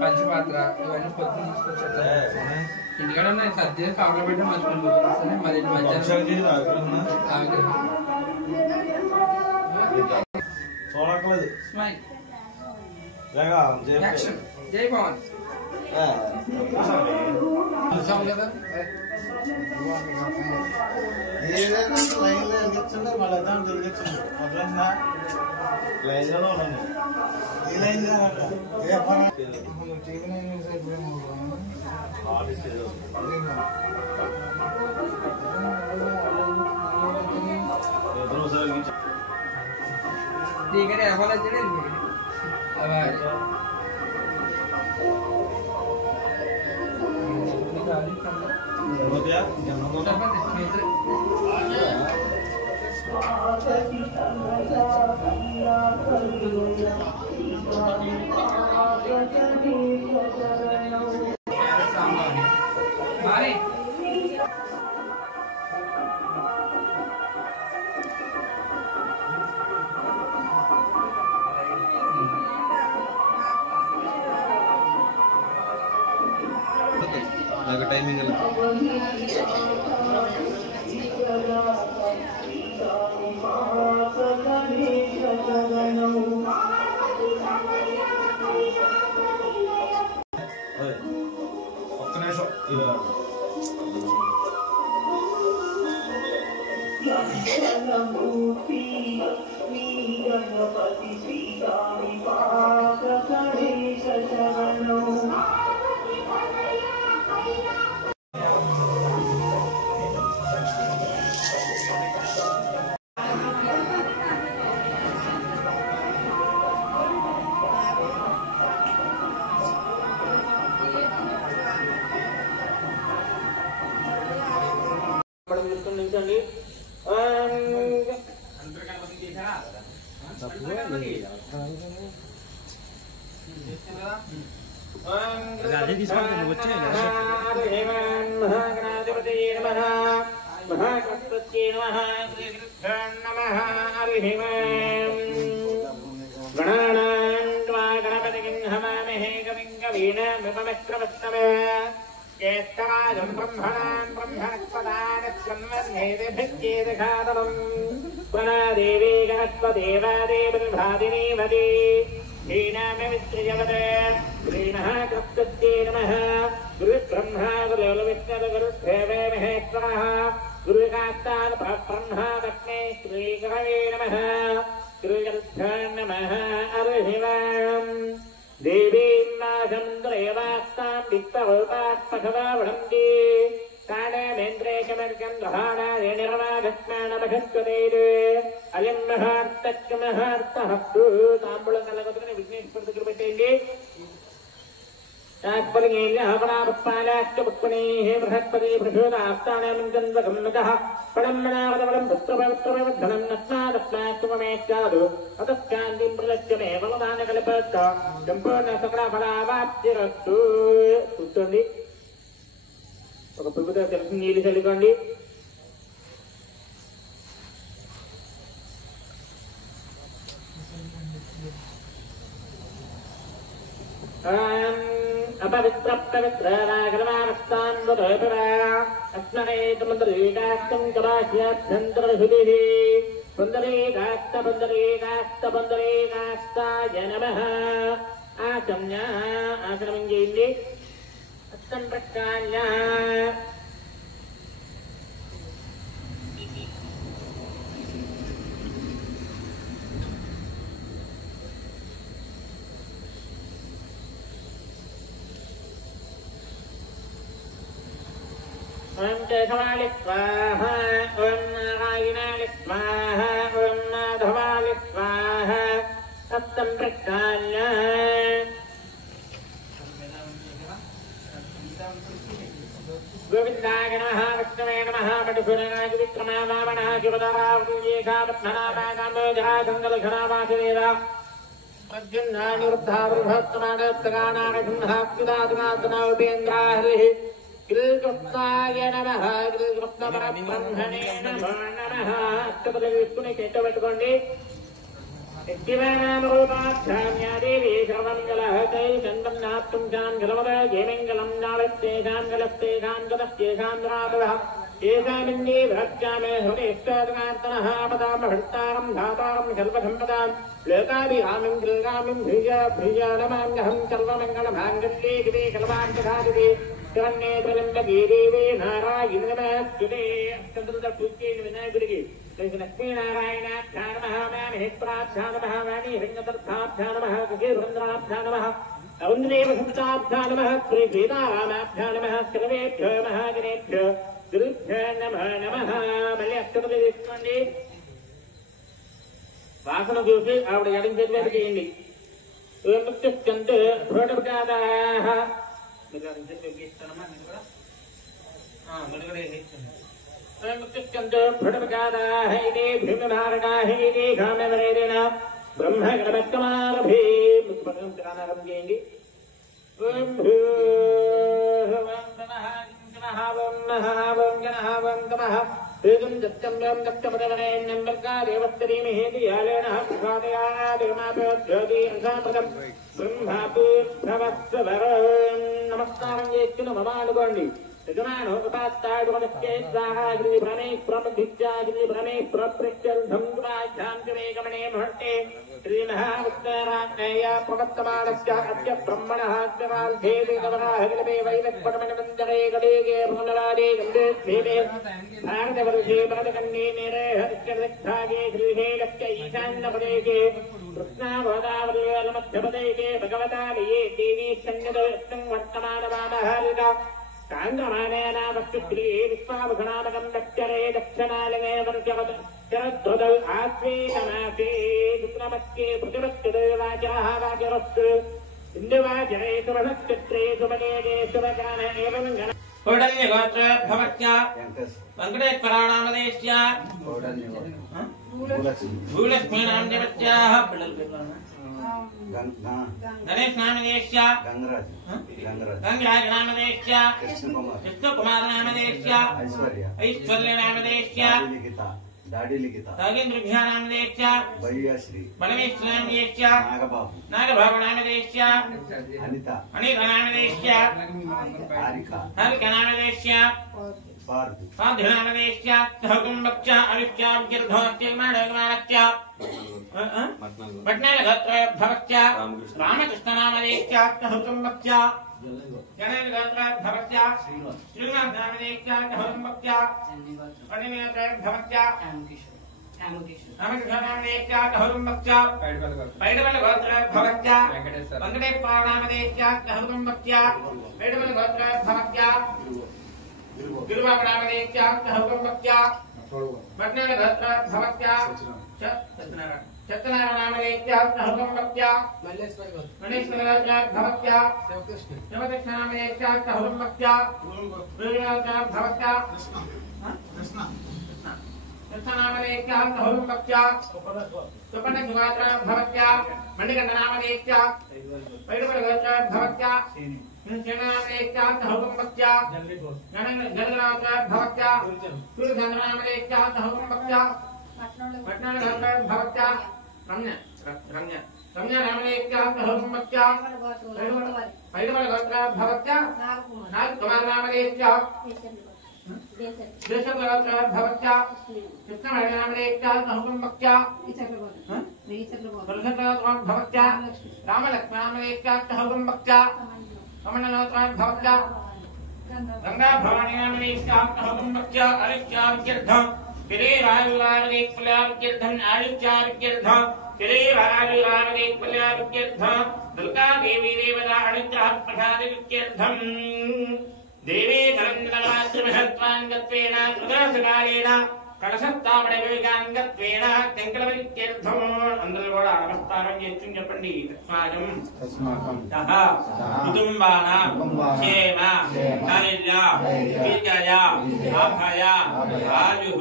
పంచపాత్ర ఇవన్నీ పొద్దున్న తీసుకొచ్చారు ఇంటికాడ సర్ది కాపల పెట్టి మర్చిపోయి మరి జై పవన్ కదా टाइमिंग केष्टराजं ब्रह्मणान् ब्रह्मणस्पदानस्वन्वन्नेतिभिज्ञेदघातमम् स्वनादेवी गणस्वदेवादेवभादिनीवती श्रीनामवित्रियवते श्रीमहाकृत्यै नमः गुरुब्रह्मा गुरुविष्णुगुरुदेवे महेश्वरः गुरुकास्तान् ब्रह्मा तस्मै श्रीगुरवे नमः श्रीगुरुभ्यो नमः अर्हिवाम् देवीं नाशन्द्रेवास्तां वित्तरूपात्मखवावणन्ति कालेन्द्रेकमर्गं ग्रहाणादे निर्वाधस्मानमघस्वते अयं महार्तः ताम्बूलकलगतुकनि विघ्नेश्वरकृपेटेन्ति तात्पर्येल्यहपरापत्पालाश्च पुष्पणेः बृहस्पति बृहदास्तानमिन्दन्वगम्मतः पडम्मनावदवलं पुत्रपवित्रपवर्धनं नस्मादस्मात्त्वमेश्चादु अतश्चान्तिं प्रलक्ष्य मे बलदानकल्पत्त सम्पूर्णसकलफलावाप्तिरस्तु కూర్చోండి ఒక పువ్వుతో తెలిసి నీళ్ళు చల్లుకోండి अपवित्र पवित्र राघवास्तान् वदोपरा अस्मरेतमन्द्रीकास्तं कवाह्याभ्यन्तरहृदिः पुन्दरीकास्ताय नमः आचम्य आचमनं చేయండి అస్తం ప్రకాల్య ओम केशवाय स्वाहा ओम नारायणाय स्वाहा ओम माधवाय स्वाहा सप्तम प्रकाल्य गोविंदाय नमः विष्णवे नमः मधुसूदनाय विक्रमाय वामनाय शिवदारावतीयेकावत्मनाभागाम्बोजरासङ्गलघनावासुदेव प्रद्युम्नानिरुद्धावृहत्तमानोत्तराणारसिंहास्तिदातुनातुना कृष्णाय नमः कृष्णपरब्रह्मणे नमो नमः अष्टपदविष्णुनि केटवट्टुकोंडि देवी सर्वमङ्गलः तै चन्दं नाप्तुं चाङ्गलवद जयमङ्गलं नावस्तेषाङ्गलस्तेषां गतस्तेषां राघवः येषामिन्ये भक्त्यामे हृदयष्टादनार्तनः पदामहर्तारं धातारं सर्वसम्पदां लोकाभिरामिं गृगामिं भ्रियानमान्यहं सर्वमङ्गलमाङ्गल्ये गिरे कल्पान्तधादिते शरण्ये त्र्यम्बके देवे नारायणि नमस्तुते अष्टदुर्गपूज्येन विनायकुडिगे लक्ष्मीनारायणाभ्यां नमः महेश्वराभ्यां नमः हिरण्यगर्भाभ्यां नमः कुबेरभद्राभ्यां नमः औन्द्रेयवसन्ताभ्यां नमः श्रीसीतारामाभ्यां नमः सर्वेभ्यो महाजनेभ्यो गुरुभ्यो नमः नमः मళ్ళీ అష్టపది తీసుకోండి వాసన చూసి ఆవిడ ఎడం చేతి వైపు చేయండి ముక్తిస్కంతు ప్రోటపదాదాః మీరు ఎడం చేతి వైపు ఇస్తానమ్మా మీరు కూడా ముడుగడ ఇస్తుంది मुक्तिस्कन्तो भृडपकादाः इति भीमधारकाः इति घाम्यवरेण ब्रह्मगणपत्कमारभे मुक्तिपदं त्राणारं చేయండి ओम ओम नमः ओम नमः वेदं दत्तं यं दत्तपदवरेण्यं वर्गादेवस्तरीमहे दियालेन प्रसादयादेवमापयोज्योति अंसाप्रदं ब्रह्मापूर्भवस्वरं नमस्कारं చేస్తున్న మమానుకోండి यजमानो उपास्ताडुमनस्ये स्वाहा गिरि भ्रमे प्रमधित्या गिरि भ्रमे प्रप्रत्यर्धं गुणाभ्यां च वेगमणे मुहूर्ते श्रीमहाउत्तराज्ञया प्रवर्तमानस्य अद्य ब्रह्मणः अग्रवाल्भेदे कवराहगिलमे वैवक्पटमनवन्दरे गलेगे भूलवादे गन्धे भीमे भारतवर्षे भरतकन्ये मेरे हरिश्चरदिग्भागे श्रीहेलस्य ईशान्यपदेगे कृष्णागोदावरीमध्यपदेगे भगवता लिये देवी सन्निधं वर्तमानमानहारिता कांगमानेनावस्तुश्री विश्वाभुषणामकं दक्षरे दक्षिणालये वर्जवत् शरद्वदौ आश्वेतमासे दुग्नमस्ये प्रतिपत्तिदेवाचरः वाचरस्तु इन्दुवाचरे सुमनश्चित्रे सुमनेगे सुमगान एवं गण कोडन्यगोत्र भवत्या वेङ्कटेश्वराणामदेश्य भूलक्ष्मीनामदेवत्याः गणेश नामदेश्य गंगराज नामदेश्य विष्णुकुमार नामदेश्य ऐश्वर्य नामदेश्य दाढ़ी लिखिता नागेंद्र ध्यानाम देश्या भैया श्री बलमेश्वराम देश्या नागबाबू नागबाबू नाम देश्या अनिता अनिता नाम देश्या हारिका हारिका नाम देश्या पार्थ पार्थ नाम देश्या सहकुंभक्ष्या अविष्या गिर्धोत्य माडगमानक्ष्या पट्नाल गोत्र भवक्ष्या रामकृष्ण नाम देश्या सहकुंभक्ष्या जनन गोत्र भवक्ष्या श्रीनाथ नाम देश्या सहकुंभक्ष्या अनिमेत भवक्ष्या रामकृष्ण नाम देश्या सहकुंभक्ष्या पैडवल गोत्र भवक्ष्या वेंकटेश्वर नाम देश्या सहकुंभक्ष्या पैडवल गोत्र भवक्ष्या गिरुबाबू नाम देश्या सहकुंभक्ष्या पट्नाल गोत्र भवक्ष्या सत्यनारायण नाम देश्या सहकुंभक्ष्या मल्लेश्वर गोत्र भवक्ष्या शिवकृष्ण नाम देश्या सहकुंभक्ष्या गुरुनाथ भवक्ष्या कृष्ण नाम देश्या सहकुंभक्ष्या सुपर्ण गोत्र भवक्ष्या मणिकंठ नाम देश्या पैडवल गोत्र भवक्ष्या नाम देश्या सहकुंभक्ष्या जनगरात्र भवक्ष्या सूर्यचंद्र नाम देश्या सहकुंभक्ष्या पट्नाल गोत्र भवक्ष्या रम्या नाम देश्या सहकुंभक्ष्या पैडवल गोत्र भवक्ष्या नागकुमार नाम देश्या देशव गोत्र भवक्ष्या कृष्णमणि नाम देश्या सहकुंभक्ष्या भवक्ष्या रामलक्ष्मण नाम देश्या सहकुंभक्ष्या कमलनाथ भवक्ष्या गंगा भवानी नाम देश्या सहकुंभक्ष्या अरिष्या कीर्धम किरीराजुरावदे कुल्यार्कीर्धन आयुष्यार्कीर्धन किरीराजुरावदे कुल्यार्कीर्धन दुर्गा देवी देवता अनुग्रह प्रसादकीर्धन देवी कलंदरात्रिमहत्वांगत्वेन सुदर्शकालेन कलशत्तापडविवेकांगत्वेन कंकलवरीकीर्धम अंदर కూడా నమస్కారం చేస్తూ చెప్పండి తస్మాకం తహ కుటుంబానాం క్షేమ ధైర్య విజయ అభయ ఆయుః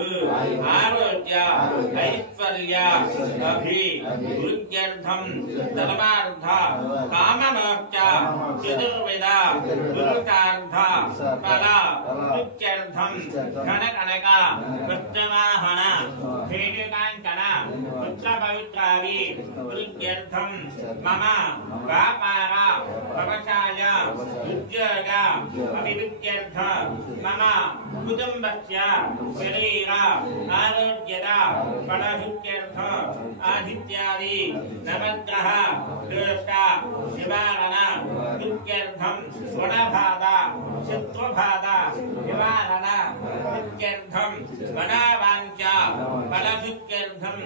ఆరోగ్య ఐశ్వర్య అభి వృద్ధ్యర్థం ధర్మార్థ కామమోక్ష చతుర్విధ పురుషార్థ ఫల వృద్ధ్యర్థం ఘనకనక वाहन भेदकांचन पुत्र पवित्रादि वृद्ध्यर्थं मम व्यापार व्यवसाय उद्योग अभिवृद्ध्यर्थ मम कुटुंबस्य शरीर आरोग्यद फलभुक्त्यर्थ आदित्यादि नवग्रह दोष निवारण वृद्ध्यर्थं गुणबाधा शत्रुबाधा निवारण वृद्ध्यर्थं वनावांचा फलभुक्त्यर्थं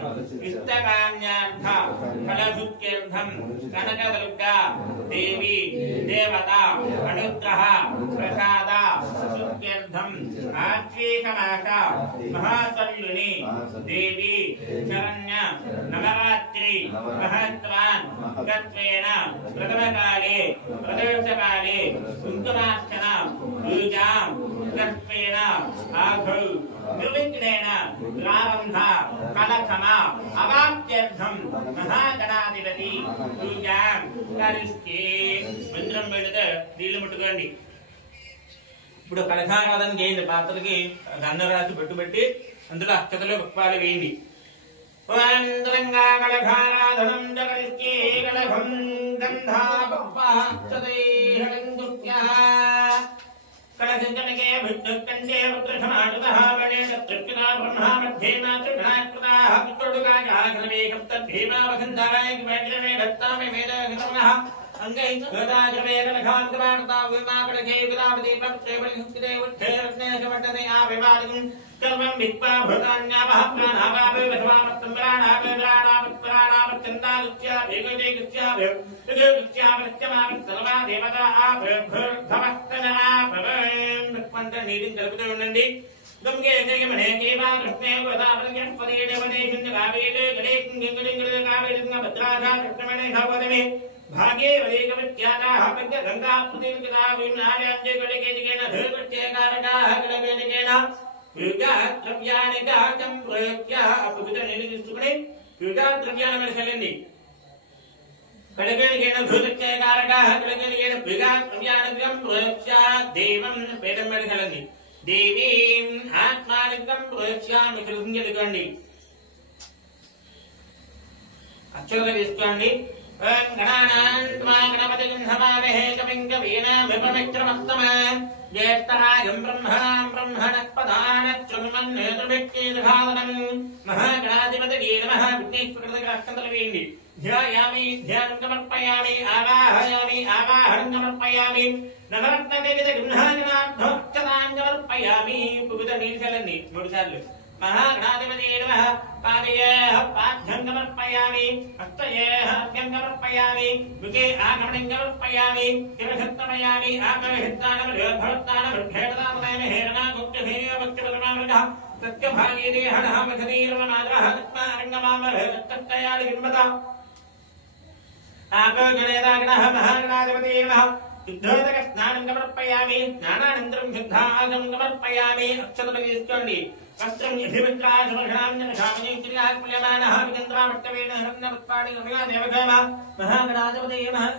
वित्तकाम्यार्थ फलभुक्त्यर्थं कनकदुर्गा देवी देवता अनुग्रह प्रसाद सुक्त्यर्थं आश्वेषमास महासल्लुनि देवी शरण्य नवरात्रि महत्वान् गत्वेन प्रथमकाले प्रदोषकाले कुङ्कुमार्चन पूजां गत्वेन आघौ निर्विघ्नेन प्रारंभ कलक्षमा अवाप्त्यर्थं महागणाधिपति पूजां करिष्ये మంత్రం పెడితే నీళ్లు ముట్టుకోండి ఇప్పుడు కలశారాధన చేయండి పాత్రకి గంధం రాసి పెట్టుబెట్టి అందులో అక్షతలు పుష్పాలు వేయండి ఓంద్రంగా కలశారాధనం జగరిష్యే కలభం గంధా పుష్పాక్షతే హరంగుత్యా कलशंकनके भुक्तकंडे पुत्रसमागतः गणेश तृप्तिना ब्रह्मा मध्ये मातृघनाकृताः पुत्रोडुकाकाग्रमे कप्तभीमा वसन्धाराय किमेग्रमे दत्तामे मेदगतमनः अंगै गदाग्रमे कलखान्तमानता विमाकलके युगदावदीपत्रेवलिहुक्तिदे उद्धेरत्ने समट्टते आविवादिकं सर्वं विक्वा भृतान्यावः प्राणावावे वसवामत्तम्बराणावे प्राणावत्पराणावत्चन्दागुत्या वेगदेगुत्या वेगदेगुत्या प्रत्यमावत्सर्वा देवता आभृभृर्भवस्तनरा भवेन् पंत नीतिं कल्पितो ఉండండి गंगे मने केवा कृष्णे गोदावरं पदेवने शुन्यकावेले गले किंगलिंगले कावेलिंग भद्राधा कृष्णमणे भवदमे भागे वलेकविद्यानाः पंच गंगा प्रतिविदा विनार्यांजे गले केदिकेन धर्मचेकारकाः गले केदिकेन युगा द्रव्यानि गातं प्रयत्या अपवित्र निलिस्तुकणे युगा द्रव्यानि मनसलेंदी कड़केन धर्मचेकारकाः गले केदिकेन युगा द्रव्यानि प्रयत्या देवं वेदं मनसलेंदी देवीं आत्मानिकं దేవస్యామి కృంజలికండి అక్షరాలు తీసుకోండి. ఓం గణానాన్వా గణపతిం హవామహే కవిం కవీనామిపవిత్రమస్తమా జ్యేష్ఠరాజం బ్రహ్మణాం బ్రహ్మణస్పదానశ్రుమన్నేతృభిక్షేదఘాదనం మహాగణాధిపతయే నమః. విఘ్నేశ్వరుడికి అక్షంతలు వేయండి. ధ్యాయామి ధ్యానం సమర్పయామి ఆవాహయామి ఆవాహనం సమర్పయామి నవరత్నదేవిత గృహాజనార్థోక్షతాం సమర్పయామి. పువిత నీళ్ళని 3 సార్లు. మహాగణాధిపతయే నమః. పాదయేః పాద్యం సమర్పయామి హస్తయేః అర్ఘ్యం సమర్పయామి ముఖే ఆగమనం సమర్పయామి శిరసత్తమయామి ఆకవిహిత్తానమృద్ధేతదామహేరణాగుప్తహేయవక్తిపదమామృగः సత్యభాగీదేహనః మధురీరమనాదరః ఆపగణేదాగణः మహాగణాధిపతయే నమః. శుద్ధోదక స్నానం సమర్పయామి స్నానానంతరం శుద్ధాగం సమర్పయామి. అక్షతలు తీసుకోండి. వస్త్రం యభిమిత్రాశుభఘ్నాంజనశామనీశ్వర్యాత్మయమానః విచంద్రామట్టవేణ హరణవత్పాణి దేవగామ మహాగణాధిపతయే నమః.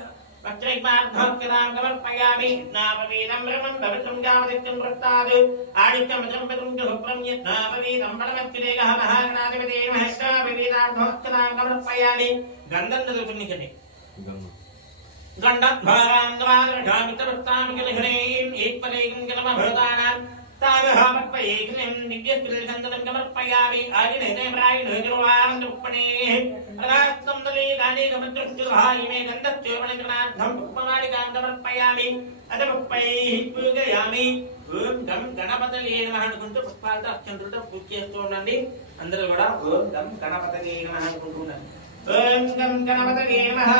వస్త్రైపార్థోక్తిరాం సమర్పయామి నాపవీదం బ్రహ్మం భవితం గామదిత్యం వృత్తాద్ ఆదిత్యమజం పదం శుభ్రం యత్నాపవీదం బలవత్తిరేగః మహాగణాధిపతయే నమః. నాపవీదార్థోక్తిరాం సమర్పయామి. గంధం చదువుకునికండి. గండద్వారాం ద్వాదశామితవృత్తామి కలహ్రీం ఏకపదైకం కలమభృతానాం తామహాపక్వైకం నిత్యస్త్రిసంతతం సమర్పయామి. ఆదినేత్రాయణోపణేః అదాస్తం దలేదానేకమద్రుః గంధత్యోపణకరణార్థం పుష్పమాలికాం సమర్పయామి. అదపుష్పైః పూజయామి. ఓం గం గణపతయే నమః అనుకుంటూ పుష్పాలతో అక్షంతులతో పూజ చేస్తూ ఉండండి. అందరూ కూడా ఓం గం గణపతయే నమః అనుకుంటూ ఉండండి. ఓం గం గణపతయే నమః.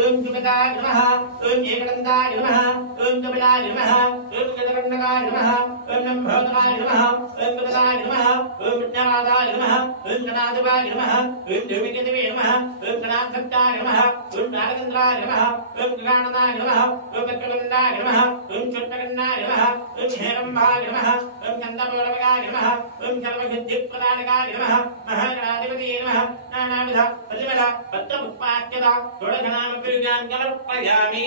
ఓం సుగతాయ నమః. ఓం ఏకదంతాయ నమః. ఓం కపిలాయ నమః. ఓం గజకండకాయ నమః. ఓం నంభోదరాయ నమః. ఓం గజాయ నమః. ఓం విఘ్ననాదాయ నమః. ఓం గణాధిపాయ నమః. ఓం ధూమికేతవే నమః. ఓం గణాధ్యక్షాయ నమః. ఓం నారగంధ్రాయ నమః. ఓం గణానాయ నమః. ఓం వక్రతుండాయ నమః. ఓం క్షుత్రగణాయ నమః. ఓం హేరంబాయ నమః. ఓం గంధపూర్వకాయ నమః. ఓం సర్వసిద్ధిప్రదాయకాయ నమః. మహాగణాధిపతయే నమః. నానావిధ ప్రతిమల పత్రపుష్పాఖ్యత షోడశనామపూజాం సమర్పయామి.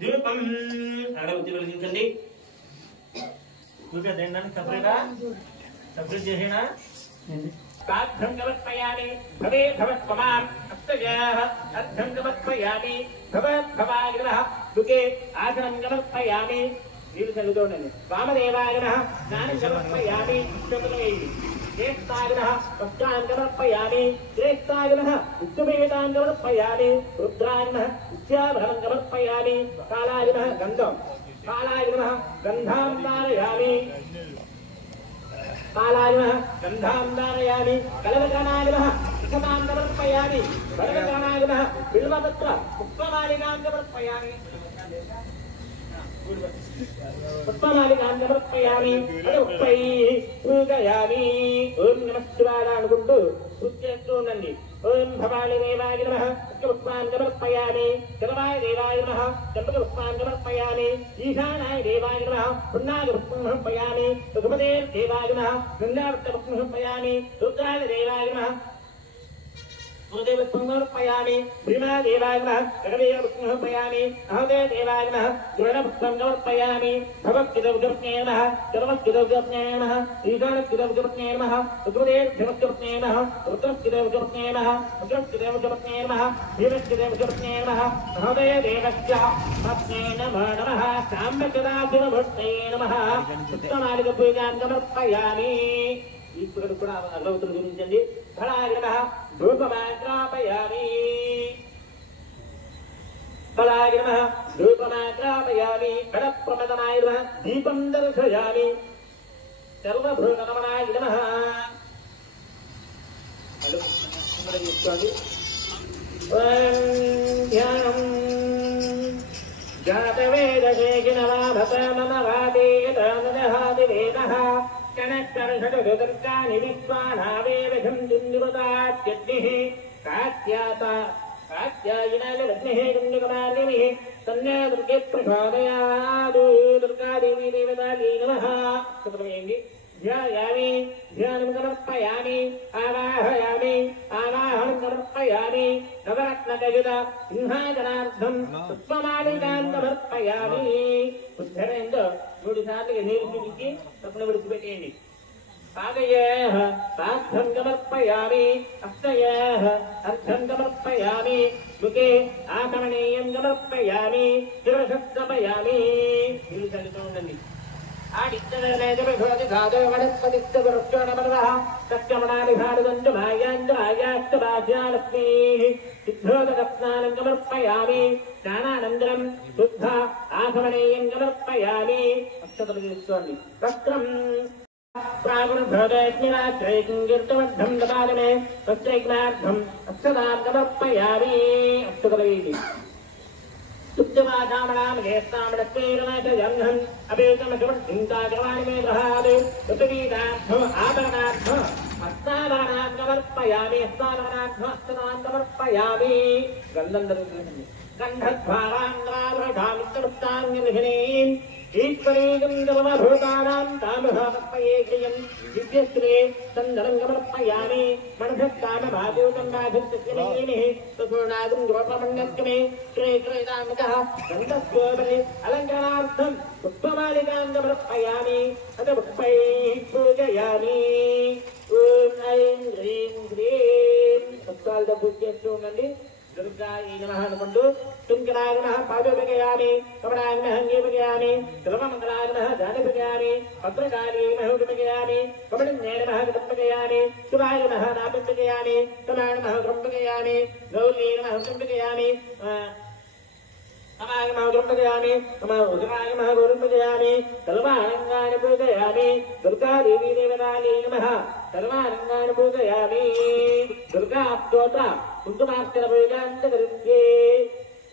ధూపం అగరబత్తి వెలిగించండి. పూజ దేండానికి సపరేట్ చేసేనా పాఠం సమర్పయామి. భవే భవత్వమాం అస్తయేః అర్థం సమర్పయామి. భవద్భవాయ నమః. దుకే ఆసనం సమర్పయామి. నీరు చల్లుతోండండి. వామదేవాయ నమః. స్నానం సమర్పయామి. చెప్పులేయండి. జ్యేష్ఠాయ నమః. వస్త్రాన్ సమర్పయామి. శ్రేష్ఠాయ నమః. ఉత్తమేతాన్ సమర్పయామి. రుద్రాయ నమః. విద్యాభరణం సమర్పయామి. కాలాయ నమః. గంధం. కాలాయ నమః. గంధాం ధారయామి. కాలాయ నమః. గంధాం ధారయామి. కలవకరణాయ నమః. విషమాం సమర్పయామి. వరదకరణాయ నమః. బిల్వపత్ర పుష్పమాలికాం సమర్పయామి. పుష్పమాలికాం సమర్పయామి. పుష్పైః పూజయామి. ఓం నమః శివాయ అనుకుంటూ పూజ చేస్తూ ఉండండి. ఓం భవాయ దేవాయ నమః. పుష్పాన్ సమర్పయామి. శర్వాయ దేవాయ నమః. చంపక పుష్పాన్ సమర్పయామి. ఈశానాయ దేవాయ నమః. పున్నాగ పుష్పం సమర్పయామి. సుఖపదే దేవాయ నమః. గంగావర్త పుష్పం సమర్పయామి. రుద్రాయ దేవాయ నమః. सूर्यपुष्पं समर्पयामि. भीमादेवाय नमः. गणवीरपुष्पं समर्पयामि. अहदे देवाय नमः. गुणपुष्पं समर्पयामि. भवत्किदवज्ञे नमः. कर्मकिदवज्ञे नमः. ईशानकिदवज्ञे नमः. रुद्रदेवज्ञे नमः. रुद्रकिदवज्ञे नमः. रुद्रकिदवज्ञे नमः. भीमकिदवज्ञे नमः. अहदे देवस्य पत्ने नमो नमः. साम्बकदाशिवभट्टे नमः. पुष्पमालिकपूजां समर्पयामि. ఈశ్వరుడు కూడా అగరవతులు గురించండి. ఫలాయ నమః. ధూపమాగ్రాపయామి. ఫలాయ నమః. ధూపమాగ్రాపయామి. గణప్రమదనాయ నమః. దీపం దర్శయామి. సర్వభూతరమణాయ నమః. తీసుకోండి. ధ్యానం జాతవేదశేఖినవాభతమనవాదేయతానదహాదివేదః కనక్కర్షడుదుర్గాని విశ్వానావేవశందుర్నివతాత్యగ్నిః కాత్యాయనాలగ్నిః గుండుకమాలినిః తన్నే దుర్గే ప్రచోదయాదు. దుర్గాదేవి దేవతాయై నమః. శుభ్రమేయండి. ధ్యాయామి. ధ్యానం సమర్పయామి. ఆవాహయామి. ఆవాహనం సమర్పయామి. నవరత్నగయుత సింహాసనార్థం పుష్పమాలికాం సమర్పయామి. ఉద్ధరేందో 3 సార్లు నీరు చూపించి తప్పును విడిచిపెట్టేయండి. पादयः पार्थं समर्पयामि अक्षयः अर्थं समर्पयामि मुखे आचमनीयं समर्पयामि शिरसः समर्पयामि आदित्यनयनभवति धातो वनस्पतिस्य वृक्षोणमनवः सत्यमणानि भारतञ्च मायाञ्च भास्यालक्ष्मीः सिद्धोदकस्नानं समर्पयामि स्नानानन्तरं शुद्ध आचमनीयं समर्पयामि अक्षतमस्वामि वस्त्रं प्रागुणभवदग्निरात्रैकङ्कीर्तवद्धं ददामि तत्रैकनार्थम् अक्षतां समर्पयामि अक्षतमैति सुप्तवादामणां गेस्तामणस्वैरनाथजङ्घम् अपेतमसुवर्धिन्ताजवानि मे प्रहादे ऋतुवीदार्थम् आभरणार्थम् हस्ताभरणान् समर्पयामि हस्ताभरणार्थम् समर्पयामि गन्धद्वाराङ्गाभृतामित्रवृत्ताङ्गनिघ्नीम् ईश्वरीकं सर्वभूतानां तामहापयेक्षयं दिव्यश्रे सन्दनं समर्पयामि मनसः कामभागोतं बाधितस्यमेनिः तथोनागं गोपमण्डस्यमे श्रेयदामकः गन्धस्योपरि अलङ्करणार्थं पुष्पमालिकां समर्पयामि अथ पुष्पैः पूजयामि ॐ ऐं ह्रीं ह्रीं सत्कालपूज्यस्तोमन्नि दुर्गायै नमः अनुకుంటూ तुंकराय नमः पादोपयामि कमलाय नमः अंगीपयामि सर्वमंगलाय नमः दानपयामि भद्रकाली नमः उपयामि कमलिन्ये नमः गतपयामि शिवाय नमः नापयामि तमाय नमः ग्रंपयामि गौरी नमः ग्रंपयामि अमाय नमः ग्रंपयामि नमः उदराय नमः ग्रंपयामि सर्वानंगानि पूजयामि दुर्गा देवी देवतायै नमः सर्वानंगानि पूजयामि दुर्गा स्तोत्र కుంకుమార్చన పూజాంత కరిస్తే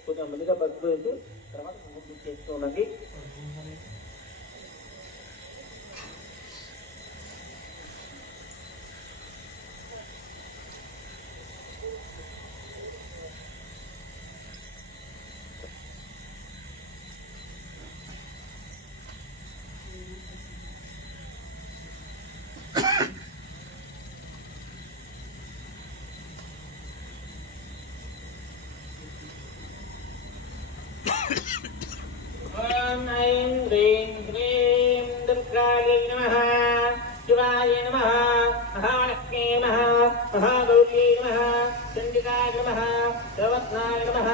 కొంచెం మందిగా పసుపు వేసి తర్వాత కుంకుమ చేసుకోండి ॐ ऐं ह्रीं ह्रीं दुर्गायै नमः शिवाय नमः महालक्ष्म्यै नमः महागौर्यै नमः चण्डिकाय नमः सर्वज्ञाय नमः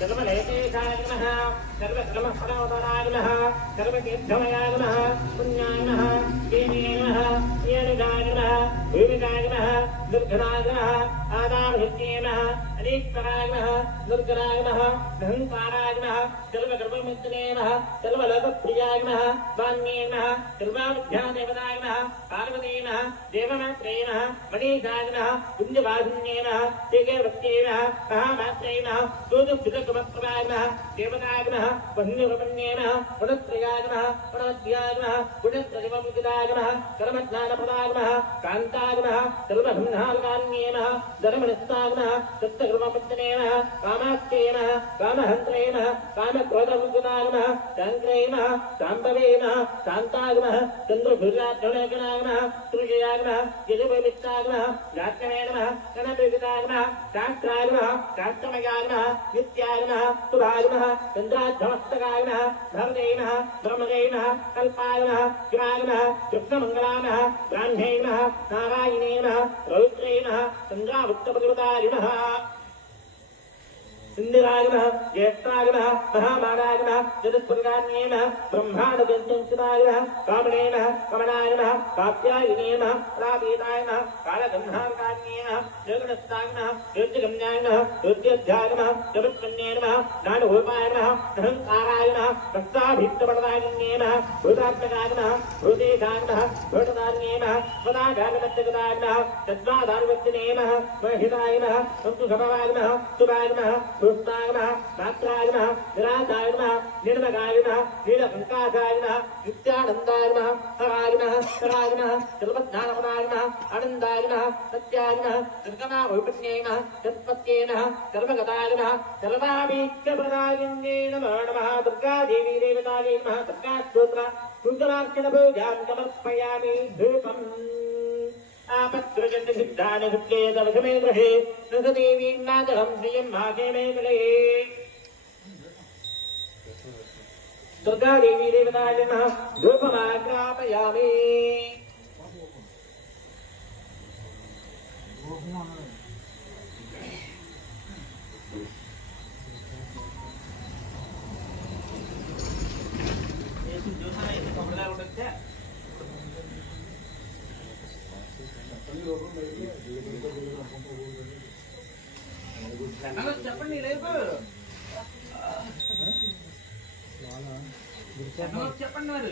सर्वलेशेशाय नमः सर्वक्रमफलवदनाय नमः सर्वतीर्थमयाय नमः पुण्याय नमः देव्यै नमः येनुगाय नमः भूमिकाय नमः दुर्गणाय नमः आदाभृत्यै नमः अनीश्वराय नमः दुर्गणाय नमः अहङ्काराय नमः सर्वगर्भमित्रे नमः सर्वलोकप्रियाय नमः वाण्ये नमः सर्वाविद्यादेवताय नमः पार्वती नमः देवमात्रे नमः मणिकाय नमः कुञ्जवासिन्ये नमः श्रीकेवत्यै नमः महामात्रे नमः सूदुस्थितकुमप्रभाय नमः देवताय नमः वह्निवपन्ये नमः गुणत्रयाय नमः गुणोद्याय नमः गुणत्रयवमुदिताय नमः कर्मज्ञानपदाय नमः कान्ताय नमः सर्वब्रह्मार्गान्ये नमः धर्मनिष्ठाय नमः सत्यकर्मपत्तने नमः कामाख्ये नमः कामहन्त्रे नमः कामक्रोधमुदिताय नमः शाङ्करे नमः शाम्भवे नमः शान्ताय नमः चन्द्रभुजाग्रहणाय नमः तृषयाय नमः यजुर्वित्ताय नमः गात्रमे नमः गणपतिताय नमः शास्त्राय नमः शास्त्रमयाय नमः नित्याय नमः शुभाय नमः चन्द्राध्वमस्तकाय नमः भरते नमः ब्रह्मणे नमः कल्पाय नमः शिवाय नमः कृष्णमङ्गलाय नमः ब्राह्मणे नमः नारायणे नमः रौद्रे नमः चन्द्रावृत्तपतिवताय नमः इंदिराय नमः ज्येष्ठाय नमः महामानाय नमः जगत्पुराण्ये नमः ब्रह्माण्डजन्यंसिताय नमः कामणे नमः कमलाय नमः कात्यायने नमः राधीताय नमः कालगन्धार्कान्ये नमः जगन्नाथाय नमः योग्यगम्याय नमः योग्याध्याय नमः जगत्कन्ये नमः ज्ञानभूपाय नमः अहङ्काराय नमः भक्ताभीष्टपरदायिन्ये नमः भूतात्मकाय नमः भूतेशाय नमः भूतदान्ये नमः स्वदागागमत्यगदाय नमः तद्वादानुवर्तिने नमः महिताय नमः संतुषभवाय नमः शुभाय नमः पुष्टाय नमः मात्राय नमः निराशाय नमः निर्मगाय नमः नीलकङ्काशाय नमः नित्यानन्दाय नमः हराय नमः हराय नमः सर्वज्ञानपदाय नमः आनन्दाय नमः सत्याय नमः दुर्गमावैपन्ये नमः तत्पत्ये नमः सर्वगताय नमः सर्वाभीष्टप्रदायिन्ये नमो नमः दुर्गादेवी देवतायै नमः दुर्गास्तोत्र कुङ्कुमार्चनपूजां समर्पयामि धूपम् आपत्कृजन्ति सिद्धानि सुप्लेतवशमे गृहे नृदेवीं नादहं श्रियं माघे मे कले दुर्गादेवी देवताय नमः धूपमाग्रापयामि చెప్పండి రేపు చెప్పండి మరి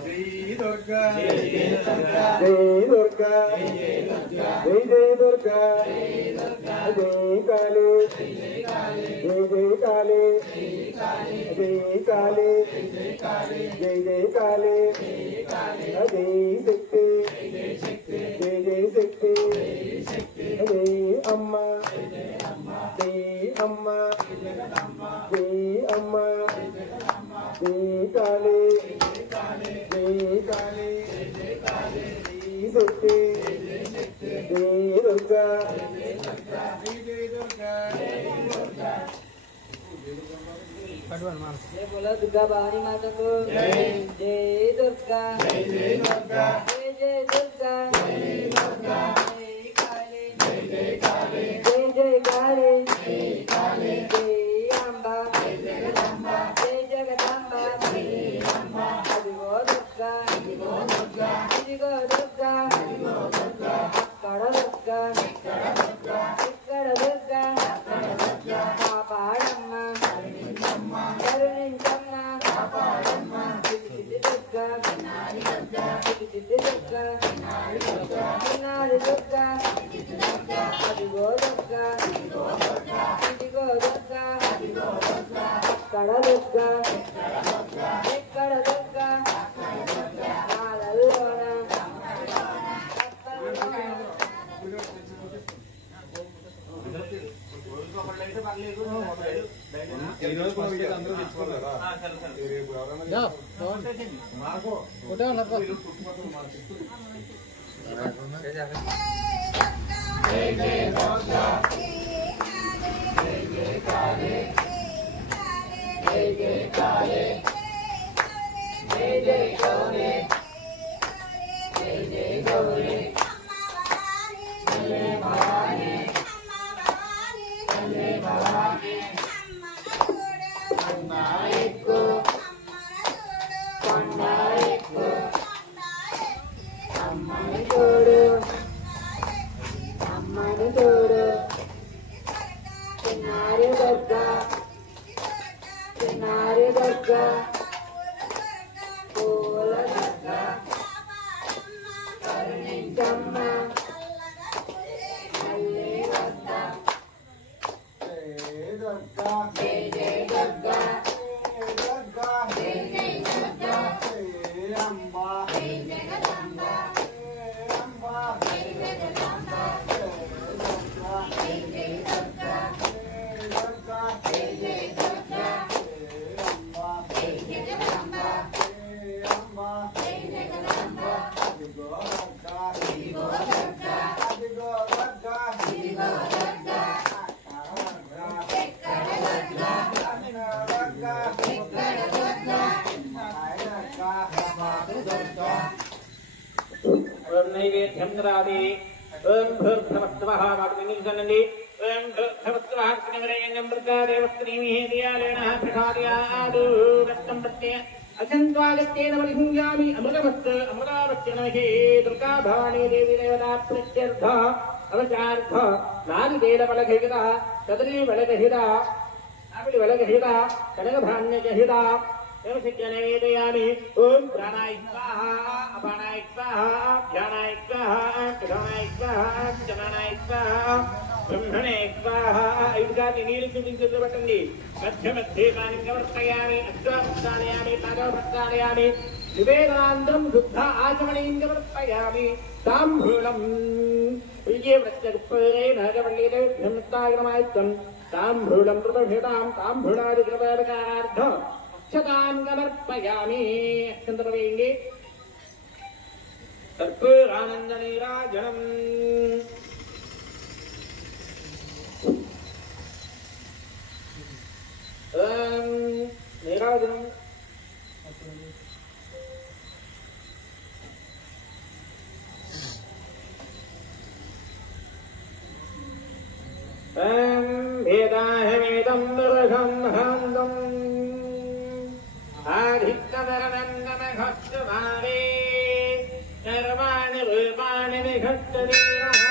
జై దుర్గా జై దుర్గా జై జై దుర్గా జై కాళీ జై జై కాళీ జై కాళీ జై జై కాళీ జై శక్తి జై జై శక్తి జై అమ్మ జై అమ్మ జై అమ్మ జై కాళీ జై కాళీ జై శక్తి జై దుర్గా जय बोलो दुर्गा भवानी माता को जय दुर्गा जय दुर्गा जय दुर्गा जय काली जय काली जय काली जय अम्बा जय जगदम्बा अदिगो दुर्गा इदिगो दुर्गा अक्कड़ दुर्गा ఇక్కడ దుర్గా కాపాడమ్మ కరుణించమ్మ చిట్టి దుర్గా చిట్టి దుర్గా చిన్నారి దుర్గా అదిగో దుర్గా ఇదిగో దుర్గా అక్కడ దుర్గా ఇక్కడ దుర్గా నాలల్లోన అందరూ తెచ్చుకోలేరా రేపు ఎవరైనా అమ్మని తోడు చిన్నారి దుర్గా పూల దుర్గా కరుణించమ్మ మళ్ళీ వస్తా జై దుర్గా జై జై దుర్గా దుర్గా జై జై దుర్గా జై అంబ జై జగదంబ అంబ జై జగదంబ జై జై దుర్గా దుర్గా జై జై దుర్గా అంబ జై జగదంబ అంబ జై జగదంబ అదిగో దుర్గా ఇదిగో దుర్గా అదిగో దుర్గా ఇదిగో దుర్గా ఎక్కడ దుర్గా దుర్గా ఎక్కడ దుర్గా దుర్గా ఓం నైవేద్యం దదామి ఓం భూర్భవత్వః వాగ్నించనండి ఓం భూర్భవత్వః కృష్ణవరేణ్యం మృగాదేవస్త్రీమి హేదియాలేన ప్రసాదయాదు రక్తం ప్రత్యయ అసంత్వాగత్యేన బలిహుంయామి అమృతవత్ అమృతావత్యనమహే దుర్గా భవానీ దేవి దేవతా ప్రత్యర్థ అవచార్థ నారికేల బలగహిత కదలీ బలగహిత ఆవిడి బలగహిత కనకధాన్యగహిత नैवेदयामि ओम प्राणाय स्वाहा अपानाय स्वाहा ध्यानाय स्वाहा प्रधानाय स्वाहा चमानाय स्वाहा ब्रह्मणे स्वाहा इवगानि नीलि चुटिंचुबट्टंడి मध्य मध्ये कानिकवर्तयामि अश्वप्रस्थानयामि पादप्रस्थानयामि निवेदनान्तरं शुद्ध आचमनीं समर्पयामि ताम्बूलं विजयव्रतगुप्तरे नागवल्लीले ब्रह्मस्ताग्रमायत्तं ताम्बूलं प्रदर्शितां ताम्बूलादिग्रवकारणार्थ अक्षतान् समर्पयामि अक्षन्तरवेङ्गे कर्पूरानन्दनीराजनम् वेदाहमेदं दर्शं हन्तम् आधिक्यवरदन्दमघस्तभावे सर्वाणि रूपाणि निघस्तदेवः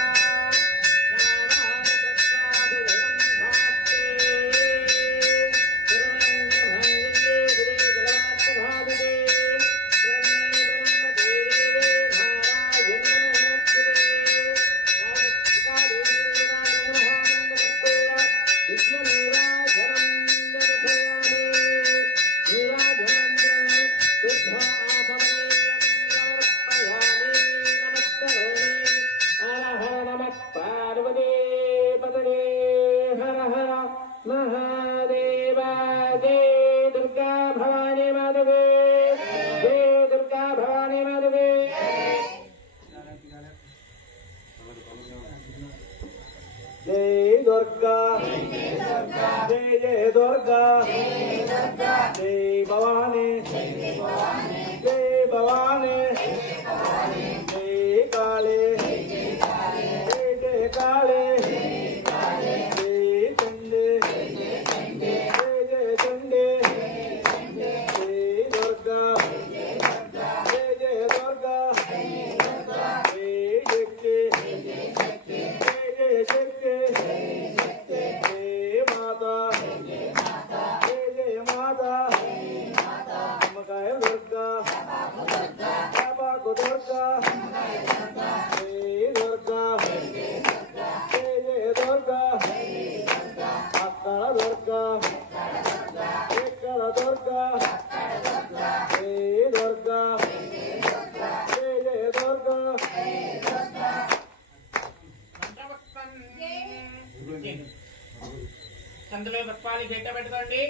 చంద్రలో పట్పాలి గెట్ట పెట్టుకోండి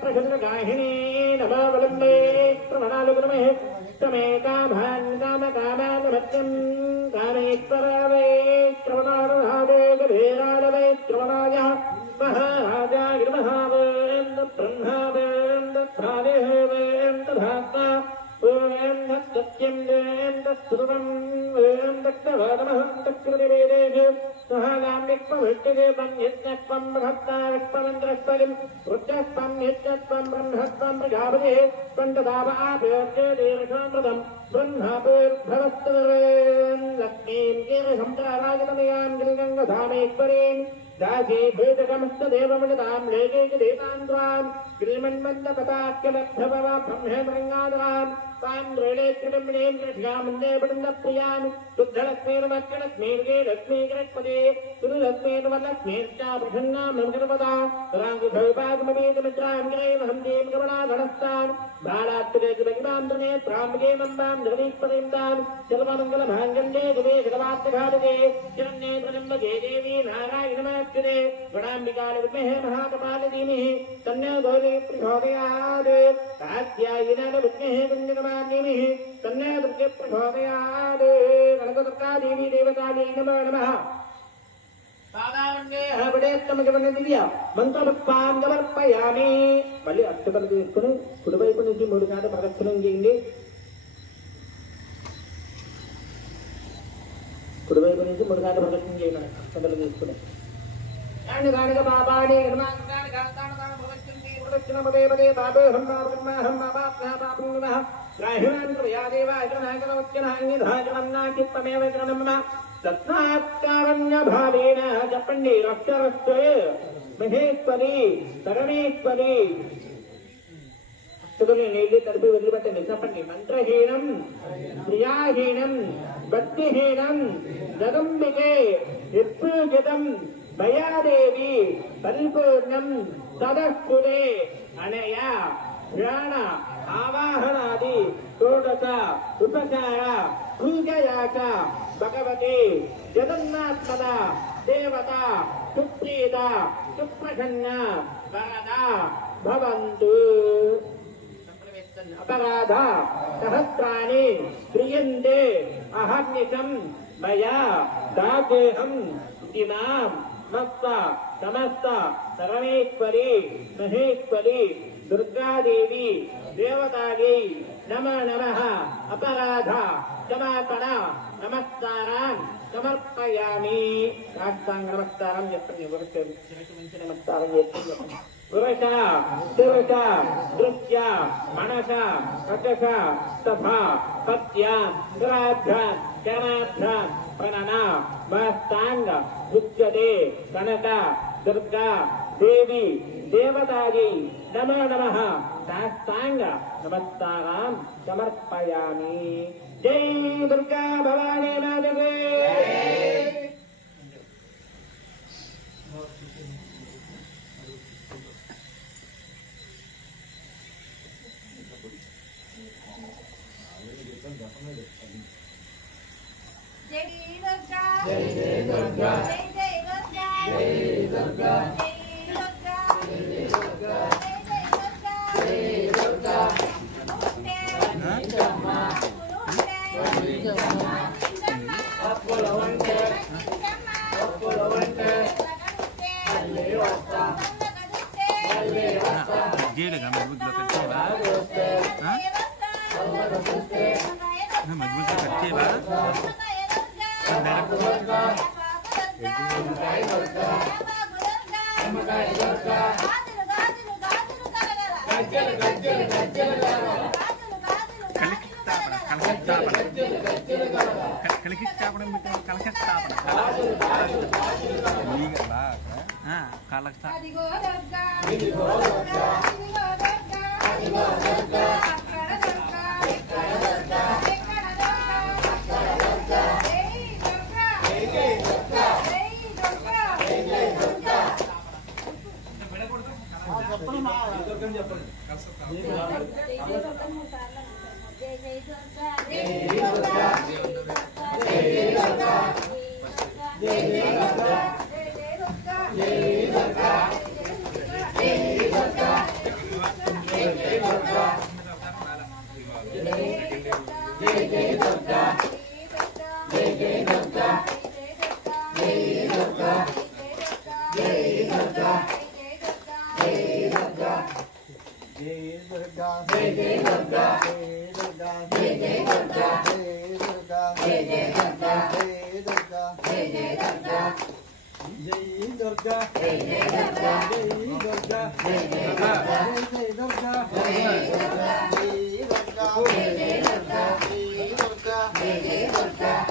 ప్రసన్నగాహిని నమావలంబే ప్రమణాలు గురుమే సమేతా భాన్కామకామానమత్యం కామేశ్వరావే శ్రవణారధాదే గభీరాడవే శ్రవణాయ महाराजा गिरमहावेन्द्र ब्रह्मावेन्द्र ध्रादेवेन्द्र धाता वेन्द्र सत्यं वेन्द्र सर्वं वेन्द्र दक्षवादमहं दक्षकृतिवेदेषु सहागाम्यक्पवृष्टिदेवं यज्ञत्वं महत्ताविक्पमन्त्रस्परिं रुद्रस्त्वं यज्ञत्वं ब्रह्मत्वं प्रजापतिः त्वन्तदावाभ्योच्येदेवशामृतं ब्रह्मापूर्भवस्तवेन् लक्ष्मीं कीर्षंसराराजतमयां गिरिगङ्गधामेश्वरीं दासी भेदकमस्तदेवमृतां लेकेकदेतान्द्रां गिरिमन्मन्दपताख्यलब्धववा ब्रह्मेन्द्रङ्गादरां तां द्रैलेत्रिबिम्बीं कृष्यामन्दे वृन्दप्रियां शुद्धलक्ष्मीर्मध्यलक्ष्मीर्गे लक्ष्मीकृत्पदे सुरलक्ष्मीर्वलक्ष्मीर्चा प्रसन्नां नमकृपदा राङ्गभैपागमवेदमित्रां गिरैवहं दें गमनागणस्तां बालात्रिरेकमहिमां त्रिनेत्राम्बगे मम्बां जगदीश्वरीं तां सर्वमङ्गलमाङ्गल्ये गुवे जगवात्यघातके शरण्ये त्र्यम्बके देवी नारायणमाक्षरे गणाम्बिकाय विद्महे महाकपाले धीमहि तन्नो गौरी प्रचोदयात् कात्यायनाय विद्महे कुञ्जकमान्यमहि तन्नो दुर्गे प्रचोदयात् कनकदुर्गा देवी देवतायै नमो नमः సాధారణంగా హబడేత్తమగవన దివ్య మంత్రపుష్పాం సమర్పయామి. మళ్ళీ అక్షతలు తీసుకుని కుడివైపు నుంచి 3 సార్లు ప్రదక్షిణం చేయండి. కుడివైపు నుంచి 3 సార్లు ప్రదక్షిణం చేయండి అక్షతలు తీసుకుని. దాని దానిగా బాబాని నిర్మాణాన్ని గాతాన ప్రదక్షిణి ప్రదక్షిణ పదే పదే బాబేహం బాబ్రహ్మహం బాబాత్నా బాబం నమః రాహిణాన్ ప్రయాదేవ అజనాగనవచ్చనాన్ని ధాజమన్నాచిత్తమేవ నమః తత్నాత్కారణ్య భావేన చెప్పండి. అక్షరస్వే మహేశ్వరి పరమేశ్వరి అక్షతుల్ని నీళ్లు తడిపి వదిలిపెట్టండి. చెప్పండి. మంత్రహీనం క్రియాహీనం భక్తిహీనం జగంబికే యత్పూజితం భయాదేవి పరిపూర్ణం సదస్సురే అనయా ధ్యాన ఆవాహనాది షోడశ ఉపచార పూజయాచ భగవతి జగన్నాత్మద దేవత సుప్రీత సుప్రసన్న వరద భవంతు. అపరాధ సహస్రాణి క్రియంతే అహర్నిశం మయా దాసేహం ఇమాం मस्त समस्त सर्वेश्वरी महेश्वरी दुर्गा देवी देवतायै नमो नमः अपराध क्षमापण नमस्कारान् समर्पयामि साष्टांग नमस्कारं नमस्कारं पुरुष पुरुष दृश्य मनस कटश सभा सत्य दुराभ्य क्षमाभ्य प्रणन मस्तांग उच्यते कनक दुर्गा देवी देवतायै नमो नमः साष्टांग नमस्कारां समर्पयामि। जय दुर्गा भवानी माता की जय दुर्गा जय दुर्गा जय दुर्गा जय दुर्गा जय दुर्गा जय दुर्गा जय दुर्गा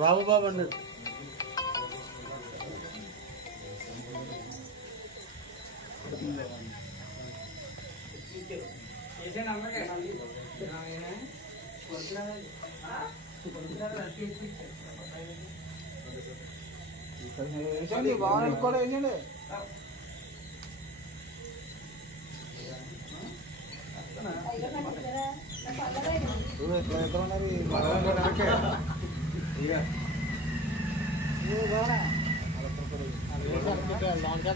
రాము బాబు అన్నట్టు బాగా కూడా ఏంటండి లాంగ్